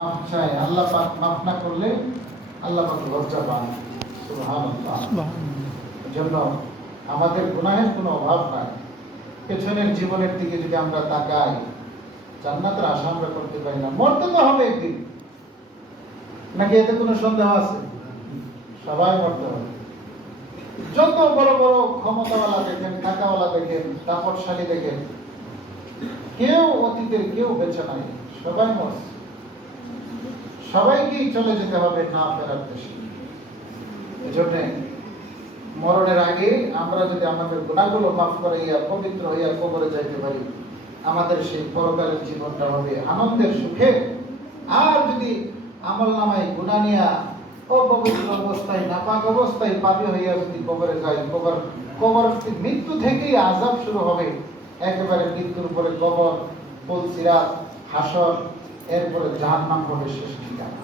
মাফ চাই, আল্লাহ পাক মাফ না করলে আল্লাহ পাক লজ্জা পান। সুবহানাল্লাহ। এজন্য আমাদের গুনাহের কোনো অভাব নাই। পেছনের জীবনের দিকে যদি আমরা তাকাই, জান্নাতের আশা আমরা করতে পারি না। মরতে তো হবে একদিন, নাকি এতে কোনো সন্দেহ আছে? সবাই মরতে হবে। যত বড় বড় ক্ষমতাওয়ালা দেখেন, টাকাওয়ালা দেখেন, দাপটশালী দেখেন, কেউ অতীতের কেউ বেঁচে নাই, সবাই মরছে। সবাইকেই চলে যেতে হবে না ফেরার দেশে। এজন্য মরণের আগে আমরা যদি আমাদের গুনাহগুলো মাফ করাইয়া পবিত্র হইয়া কবরে যাইতে পারি, আমাদের সেই পরকালের জীবনটা হবে আনন্দের সুখে। আর যদি আমল নামায় গুনাহ নিয়া অপবিত্র অবস্থায়, নাপাক অবস্থায় পাপী হইয়া যদি কবরে যাই, কবর মৃত্যু থেকেই আযাব শুরু হবে। একেবারে মৃত্যুর পরে কবর, পুলসিরাত, হাসর, এরপরে জাহান্নাম হবে শেষ ঠিকানা।